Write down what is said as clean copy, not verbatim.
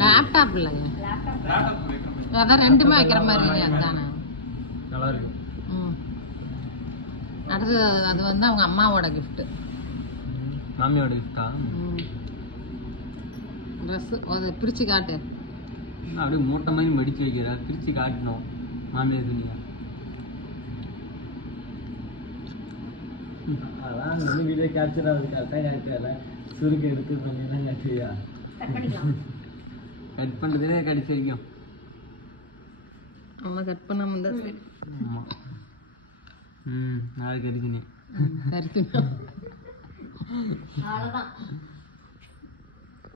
Laptop இல்லைங்க, அதான் ரெண்டுமே வைக்கிற மாதிரி அதுதானே நல்லா இருக்கு. அடுத்து அது வந்து அவங்க அம்மாவோட கிஃப்ட், மாமியோட கிஃப்டா? ட்ரெஸ் அது பிரிச்சு காட்டு. அப்படியே மூட்டை மாதிரி மடிச்சு வைக்கிற, பிரிச்சு காட்டணும் மாமியார் துணியா. அதான் வீடியோ கேப்சர் ஆகுது, கரெக்டாக காட்டுல சுருக்கு எடுத்து பண்ணிலாம் காட்டுவியா? கட் பண்ணுறதுனே கடிச்சு வைக்கும். அம்மா கட் பண்ணாம இருந்தா சரி. ஆமாம். நாளைக்கு கறிச்சுனே கருத்து அவ்வளோதான்.